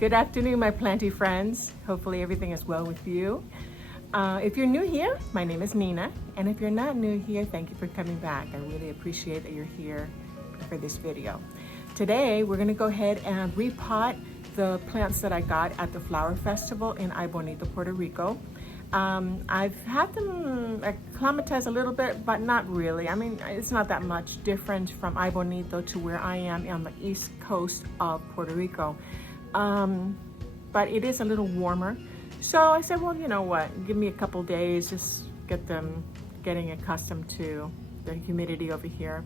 Good afternoon, my planty friends. Hopefully everything is well with you. If you're new here, my name is Nina. And if you're not new here, thank you for coming back. I really appreciate that you're here for this video. Today, we're gonna go ahead and repot the plants that I got at the flower festival in Ay Bonito, Puerto Rico. I've had them acclimatize a little bit, but not really. I mean, it's not that much different from Ay Bonito to where I am on the east coast of Puerto Rico. But it is a little warmer. So I said, well, you know what, give me a couple days, just get them getting accustomed to the humidity over here.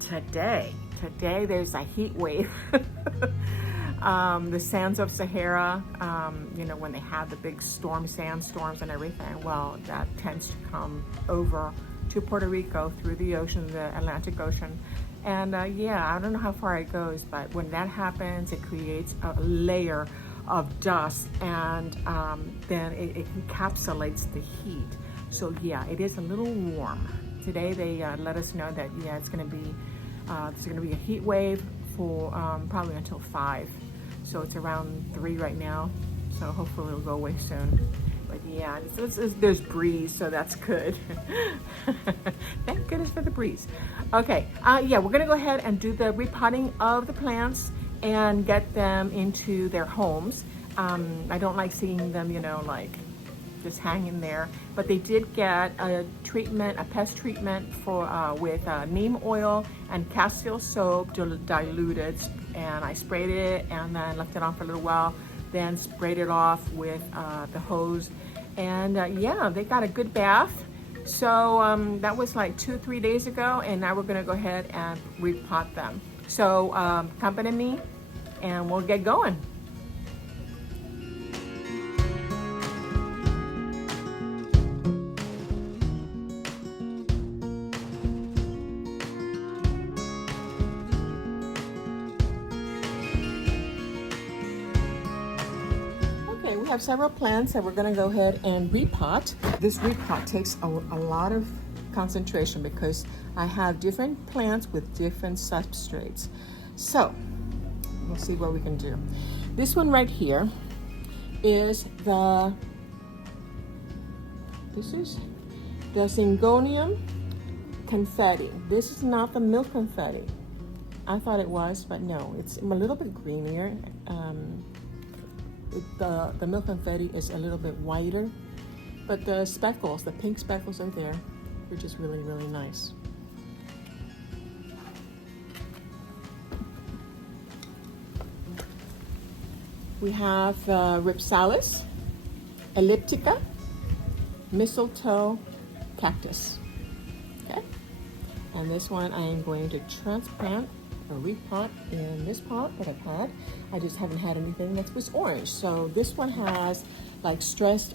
Today there's a heat wave. The sands of Sahara, you know, when they have the big sandstorms and everything, well, that tends to come over to Puerto Rico through the ocean, the Atlantic Ocean. And yeah, I don't know how far it goes, but when that happens, it creates a layer of dust, and then it encapsulates the heat. So yeah, it is a little warm. Today they let us know that yeah, it's gonna be a heat wave for probably until 5. So it's around 3 right now. So hopefully it'll go away soon. But yeah, there's breeze, so that's good. Thank goodness for the breeze. Okay, yeah, we're gonna go ahead and do the repotting of the plants and get them into their homes. I don't like seeing them, you know, like just hanging there. But they did get a treatment, a pest treatment for with neem oil and castile soap diluted, and I sprayed it and then left it on for a little while. Then sprayed it off with the hose, and yeah, they got a good bath. So that was like 2-3 days ago, and now we're gonna go ahead and repot them. So accompany me and we'll get going. We have several plants that we're going to go ahead and repot. This repot takes a lot of concentration because I have different plants with different substrates. So we'll see what we can do. This one right here is the Syngonium confetti. This is not the milk confetti. I thought it was, but no, it's a little bit greenier. The milk confetti is a little bit whiter, but the speckles, the pink speckles are there, which is really, really nice. We have Rhipsalis, elliptica, mistletoe cactus. Okay, and this one I am going to transplant or repot in this pot that I've had. I just haven't had anything that was orange. So this one has like stressed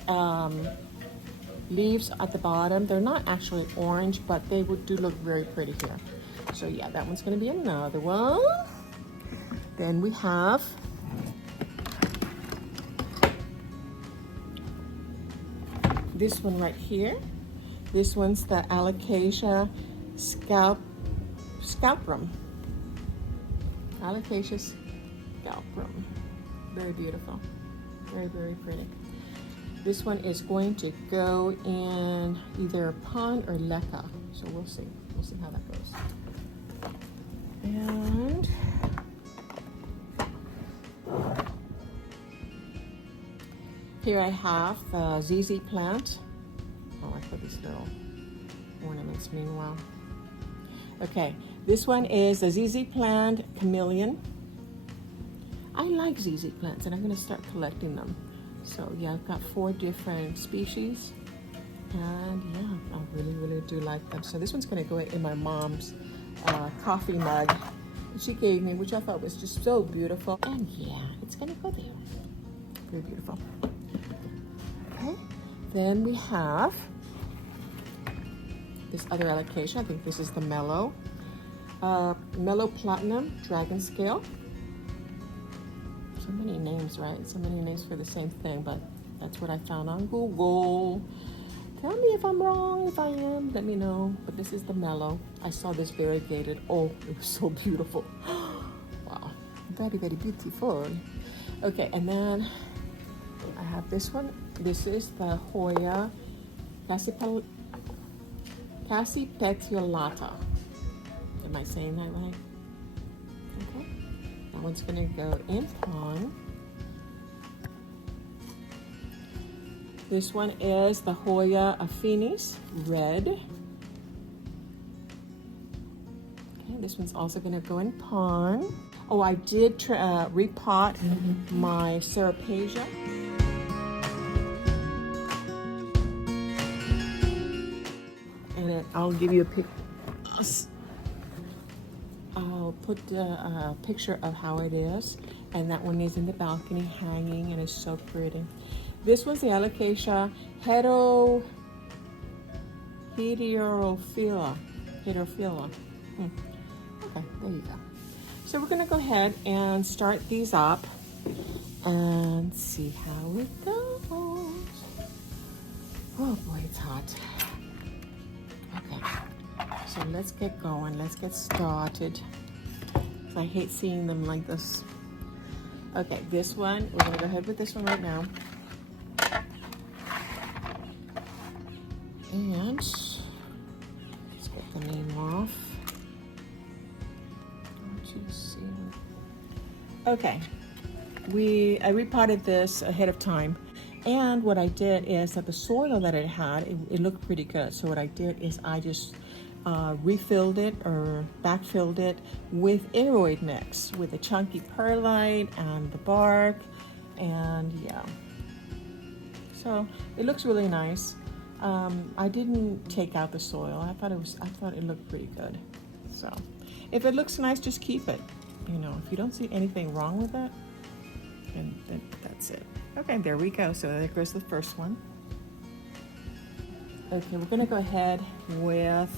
leaves at the bottom. They're not actually orange, but they do look very pretty here. So yeah, that one's gonna be another one. Then we have this one right here. This one's the Alocasia scalprum. Alocasia scalprum. Very beautiful. Very, very pretty. This one is going to go in either PON or Leca. So we'll see. We'll see how that goes. And here I have the ZZ plant. Oh, I put these little ornaments meanwhile. Okay, this one is a ZZ plant chameleon. I like ZZ plants and I'm gonna start collecting them. So yeah, I've got 4 different species, and yeah, I really, really do like them. So this one's gonna go in my mom's coffee mug that she gave me, which I thought was just so beautiful. And yeah, it's gonna go there. Very beautiful. Okay, then we have this other alocasia. I think this is the mellow platinum dragon scale. So many names, right? So many names for the same thing, but that's what I found on Google. Tell me if I'm wrong. If I am, let me know. But this is the mellow. I saw this variegated. Oh, it was so beautiful. Wow, very, very beautiful. Okay, and then I have this one. This is the Hoya Cassipeculata. Am I saying that right? Okay. That one's gonna go in PON. This one is the Hoya affinis, red. Okay, this one's also gonna go in PON. Oh, I did repot my Ceropegia. And I'll give you a pic. I'll put a picture of how it is. And that one is in the balcony hanging and it's so pretty. This was the Alocasia heterophylla. Okay, there you go. So we're gonna go ahead and start these up and see how it goes. Oh boy, it's hot. Okay, so let's get going. Let's get started. I hate seeing them like this. Okay, this one, we're gonna go ahead with this one right now. And let's get the name off. Okay, I repotted this ahead of time, and what I did is that the soil that it had, it looked pretty good. So what I did is I just refilled it or backfilled it with Aroid mix with a chunky perlite and the bark, and yeah. So it looks really nice. I didn't take out the soil. I thought it looked pretty good. So if it looks nice, just keep it. You know, if you don't see anything wrong with it, then that's it. Okay, there we go. So there goes the first one. Okay, we're gonna go ahead with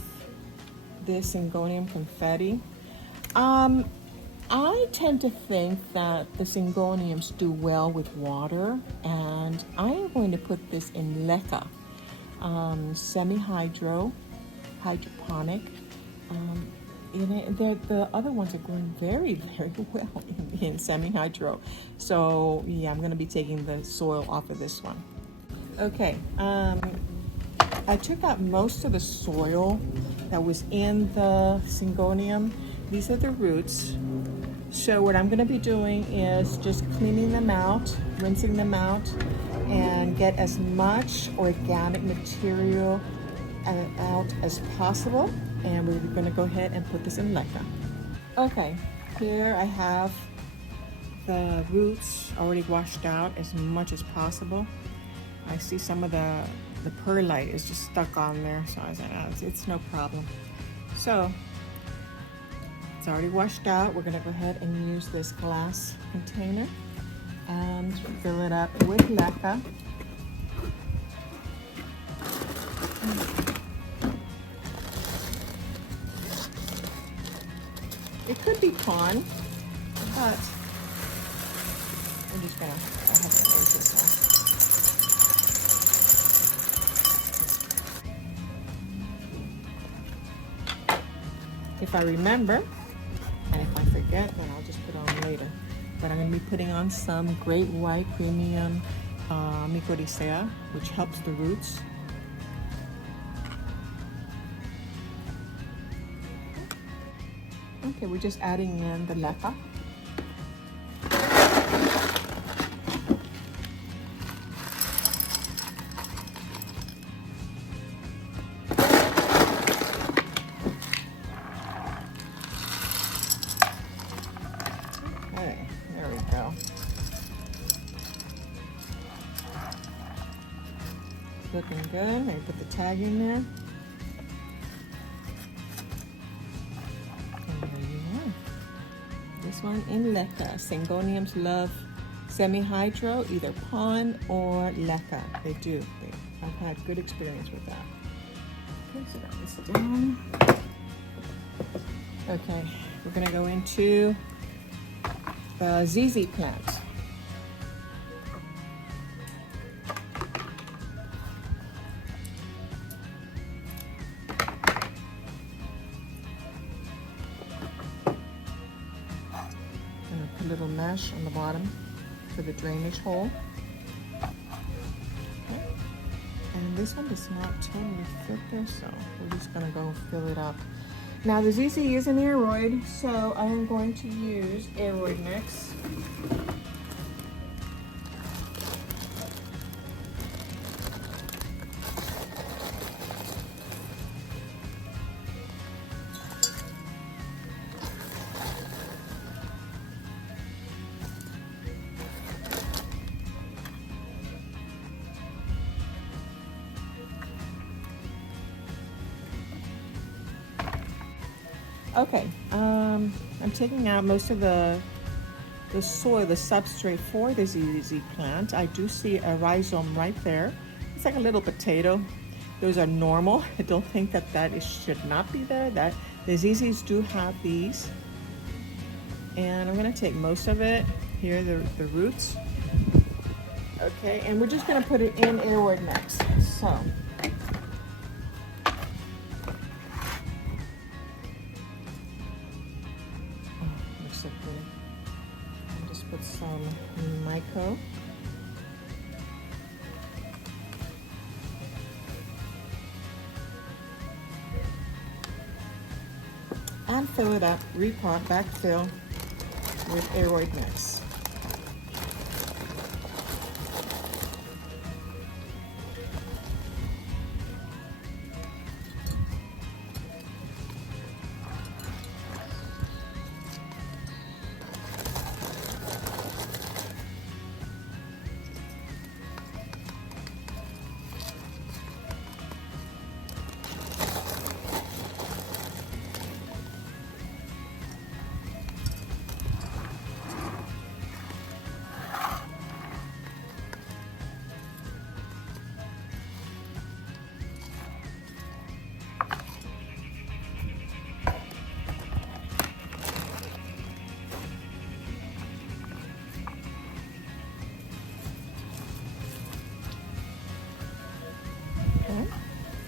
this Syngonium confetti. I tend to think that the Syngoniums do well with water, and I am going to put this in Leca, hydroponic. The other ones are going very, very well in semi-hydro. So yeah, I'm gonna be taking the soil off of this one. Okay, I took out most of the soil that was in the Syngonium. These are the roots. So what I'm gonna be doing is just cleaning them out, rinsing them out, and get as much organic material out as possible. And we're gonna go ahead and put this in Leca. Okay, here I have the roots already washed out as much as possible. I see some of the perlite is just stuck on there, so I was like, oh, it's no problem. So it's already washed out. We're gonna go ahead and use this glass container and fill it up with Leca. It could be PON, but I'm just gonna, I have to raise this now. If I remember, and if I forget, then I'll just put on later. But I'm gonna be putting on some Great White Premium Mycorrhizae, which helps the roots. Okay, we're just adding in the Leca. Okay, there we go. Looking good. I put the tag in there. This one in Leca. Syngoniums love semi-hydro, either PON or Leca. They do. I've had good experience with that. Okay, so that is done. Okay, we're gonna go into the ZZ plant. Little mesh on the bottom. for the drainage hole. Okay. And this one does not totally fit there, so we're just gonna go fill it up. Now the ZZ is an Aroid, so I am going to use Aroid mix. Okay, I'm taking out most of the soil, the substrate for the ZZ plant. I do see a rhizome right there. It's like a little potato. Those are normal. I don't think that should not be there. That the ZZs do have these. And I'm gonna take most of it. Here, the roots. Okay, and we're just gonna put it in Aroid mix. So. Put some myco. And fill it up, repot, backfill with Aroid mix.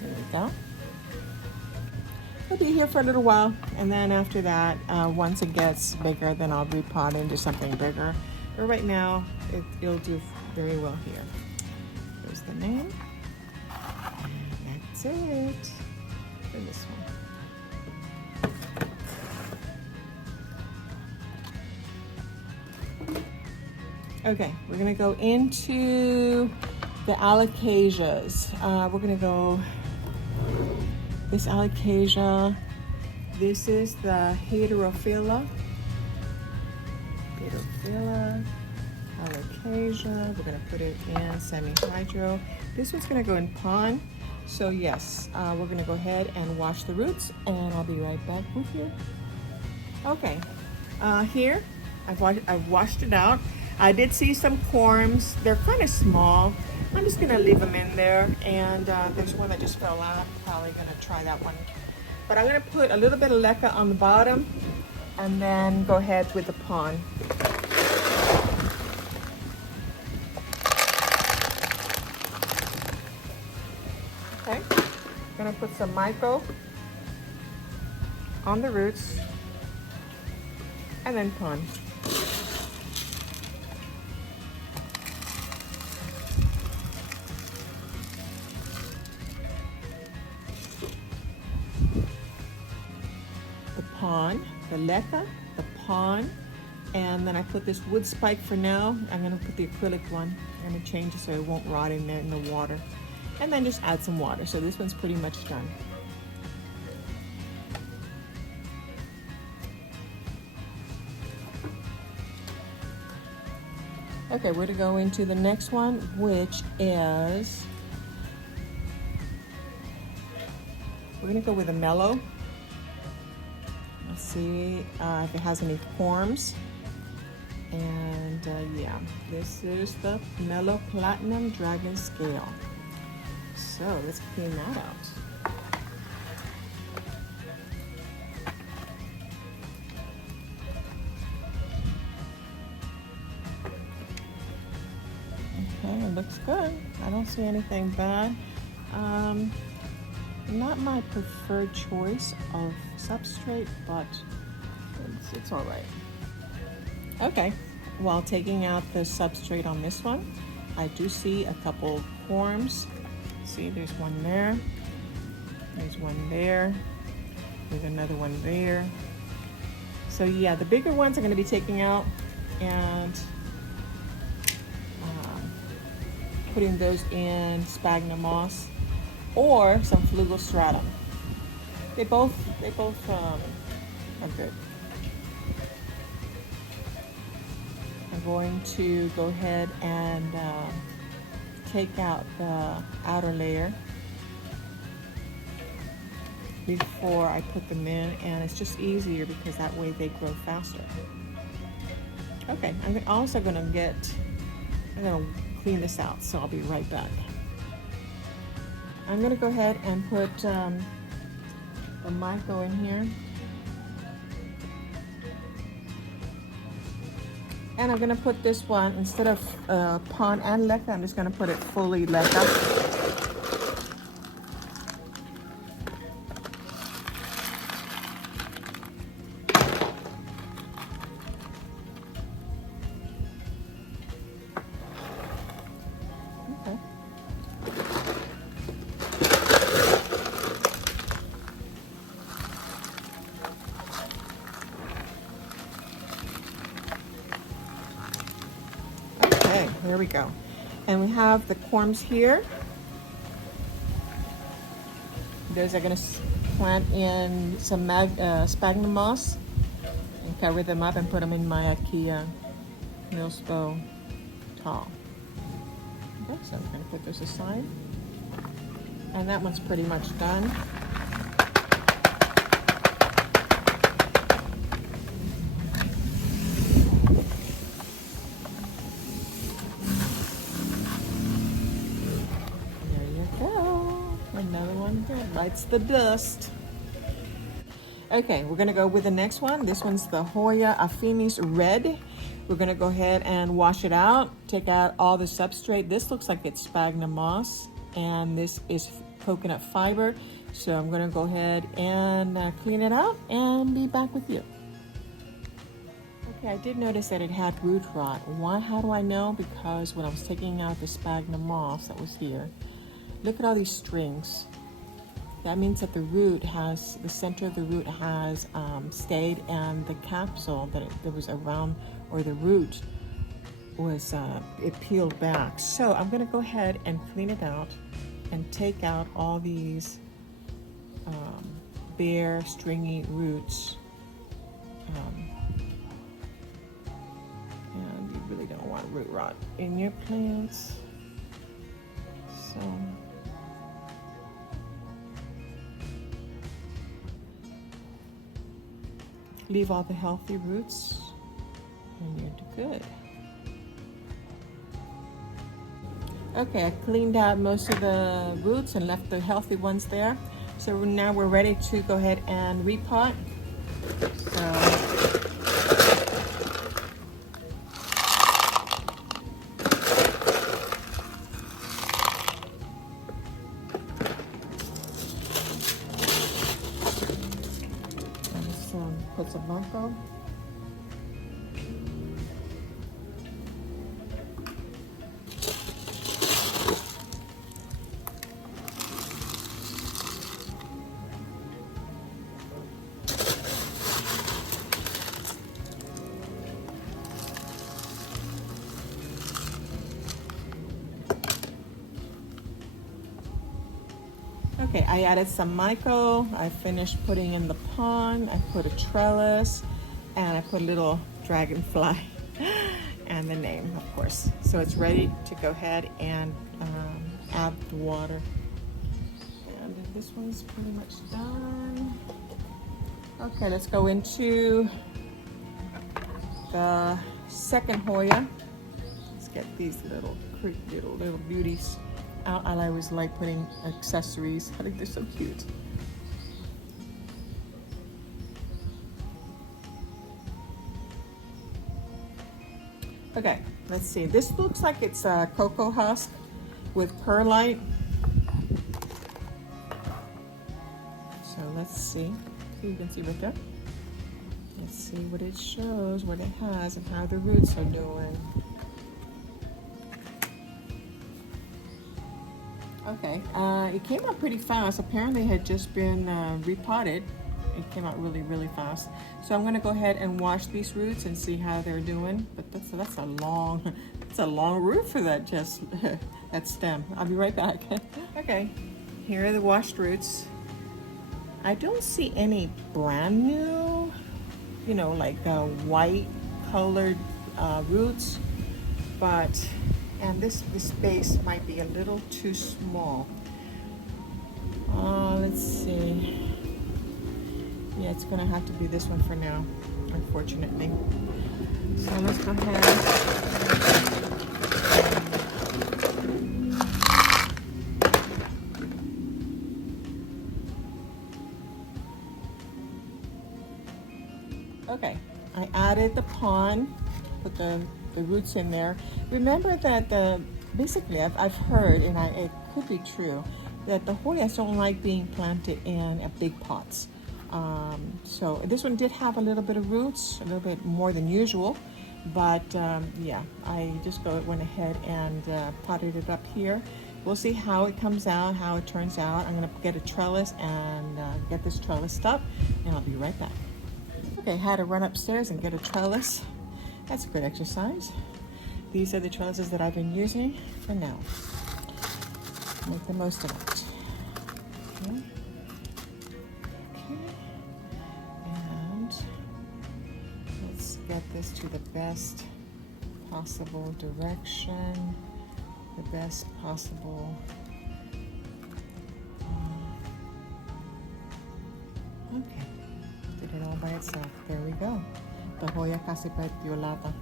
There we go. It'll be here for a little while, and then after that, once it gets bigger, then I'll repot into something bigger. But right now, it'll do very well here. There's the name. And that's it for this one. Okay, we're gonna go into the Alocasias. We're gonna go this Alocasia. This is the Heterophila. Alocasia. We're gonna put it in semi-hydro. This one's gonna go in PON. So yes, we're gonna go ahead and wash the roots, and I'll be right back with you. Okay, here I've washed it out. I did see some corms. They're kind of small. I'm just gonna leave them in there, and there's one that just fell out. Probably gonna try that one. But I'm gonna put a little bit of Leca on the bottom, and then go ahead with the PON. Okay, gonna put some myco on the roots, and then PON. The Leca, the PON, and then I put this wood spike for now. I'm gonna put the acrylic one. I'm gonna change it so it won't rot in there in the water. And then just add some water. So this one's pretty much done. Okay, we're gonna go into the next one, which is, we're gonna go with a mellow. Let's see if it has any forms. And yeah, this is the Mellow Platinum Dragon Scale. So let's clean that out. Okay, it looks good. I don't see anything bad. Not my preferred choice of substrate, but it's all right. Okay, while taking out the substrate on this one, I do see a couple worms. See, there's one there. There's one there. There's another one there. So yeah, the bigger ones I'm going to be taking out and putting those in sphagnum moss or some flugelstratum. They both are good. I'm going to go ahead and take out the outer layer before I put them in, and it's just easier because that way they grow faster. Okay, I'm also gonna clean this out, so I'll be right back. I'm gonna go ahead and put the myco in here. And I'm gonna put this one, instead of PON and Leca, I'm just gonna put it fully Leca. Okay, there we go. And we have the corms here. Those are going to plant in some sphagnum moss and cover them up and put them in my IKEA Millspo tall. Okay, so I'm going to put those aside. And that one's pretty much done. Bites the dust. Okay, we're gonna go with the next one. This one's the Hoya affinis red. We're gonna go ahead and wash it out, take out all the substrate. This looks like it's sphagnum moss, and this is coconut fiber. So I'm gonna go ahead and clean it out and be back with you. Okay, I did notice that it had root rot. Why? How do I know? Because when I was taking out the sphagnum moss that was here, look at all these strings. That means that the center of the root has stayed, and the capsule that was around, or the root was, it peeled back. So I'm gonna go ahead and clean it out and take out all these bare, stringy roots. And you really don't want root rot in your plants. So. Leave all the healthy roots and you're good. Okay, I cleaned out most of the roots and left the healthy ones there. So now we're ready to go ahead and repot. Put some myco. Okay, I added some myco. I finished putting in the PON. I put a trellis, and I put a little dragonfly and the name, of course. So it's ready to go ahead and add the water. And this one's pretty much done. Okay, let's go into the second Hoya. Let's get these little beauties out. I always like putting accessories. I think they're so cute. Okay, let's see. This looks like it's a cocoa husk with perlite. So let's see. You can see right there. Let's let's see what it shows, what it has, and how the roots are doing. Okay, it came out pretty fast. Apparently it had just been repotted. It came out really, really fast. So I'm gonna go ahead and wash these roots and see how they're doing. But that's a long, it's a long root for that that stem. I'll be right back. Okay, here are the washed roots. I don't see any brand new, you know, like white colored roots, but and this space might be a little too small. Let's see. Yeah, it's gonna have to be this one for now, unfortunately. So let's go ahead. Okay, I added the PON, put the roots in there. Remember that basically I've heard, and it could be true, that the Hoyas don't like being planted in big pots. So this one did have a little bit of roots, a little bit more than usual, but yeah, I just went ahead and potted it up here. We'll see how it comes out, how it turns out. I'm gonna get a trellis and get this trellised up, and I'll be right back. Okay, had to run upstairs and get a trellis. That's a good exercise. These are the trellises that I've been using for now. Make the most of it. Okay. Let's get this to the best possible direction, the best possible. Okay, did it all by itself. There we go. The Hoya casi petiolata.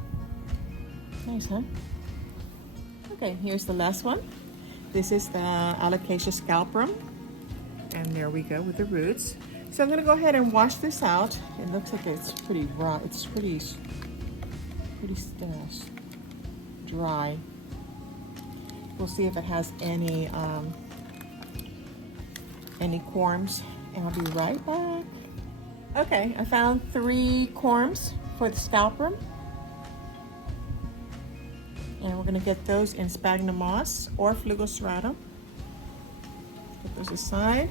Nice, huh? Okay, here's the last one. This is the Alocasia scalprum, and there we go with the roots. So I'm gonna go ahead and wash this out. It looks like it's pretty raw. It's pretty dry. We'll see if it has any corms, and I'll be right back. Okay, I found 3 corms for the scalprum, and we're gonna get those in sphagnum moss or flugostratum. Put those aside.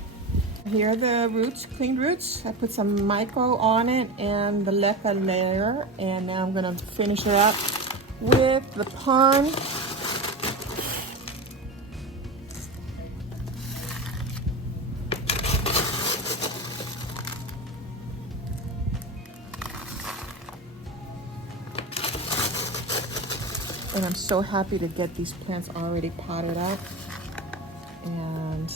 Here are the roots, cleaned roots. I put some myco on it and the Leca layer, and now I'm gonna finish it up with the PON. And I'm so happy to get these plants already potted up, and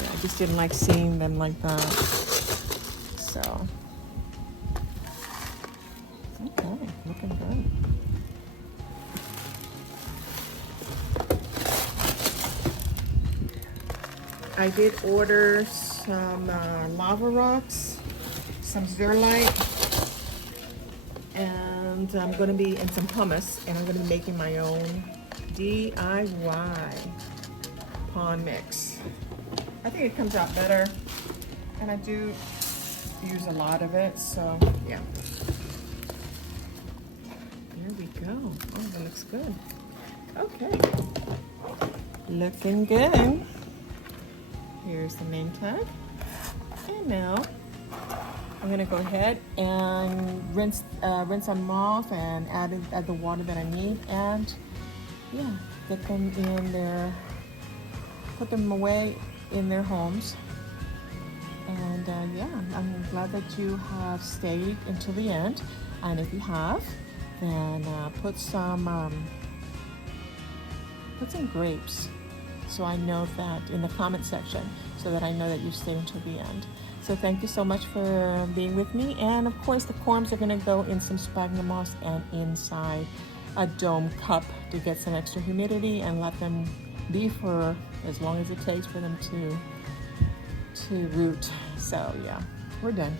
yeah, I just didn't like seeing them like that. So, okay, looking good. I did order some lava rocks, some zeolite, and I'm going to be in some hummus, and I'm going to be making my own DIY PON mix. I think it comes out better, and I do use a lot of it, so yeah. There we go. Oh, that looks good. Okay, looking good. Here's the name tag, and now I'm gonna go ahead and rinse them off and add the water that I need, and yeah, get them in their, put them away in their homes. And yeah, I'm glad that you have stayed until the end. And if you have, then put some grapes, so I know that in the comment section, so that I know that you stayed until the end. So thank you so much for being with me. And of course, the corms are gonna go in some sphagnum moss and inside a dome cup to get some extra humidity and let them be for as long as it takes for them to root. So yeah, we're done.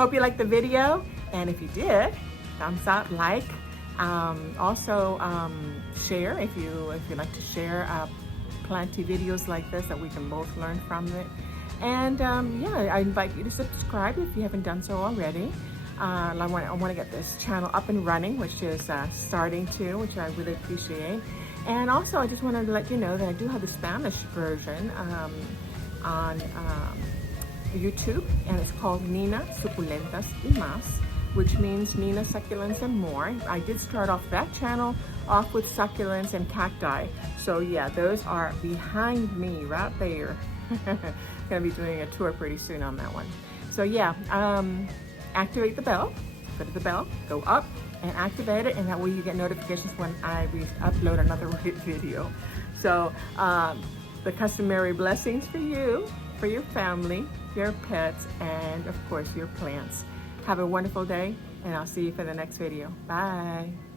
Hope you liked the video, and if you did, thumbs up, like. Also share if you like to share planty videos like this that we can both learn from it. And yeah, I invite you to subscribe if you haven't done so already. I want to get this channel up and running, which is starting to, which I really appreciate. And also, I just wanted to let you know that I do have the Spanish version on YouTube, and it's called Nina Suculentas y Más, which means Nina Succulents and More. I did start off that channel off with succulents and cacti. So yeah, those are behind me right there. Gonna be doing a tour pretty soon on that one. So yeah, activate the bell, go to the bell, go up and activate it, and that way you get notifications when I upload another video. So the customary blessings for you, for your family, your pets, and of course your plants. Have a wonderful day, and I'll see you for the next video. Bye.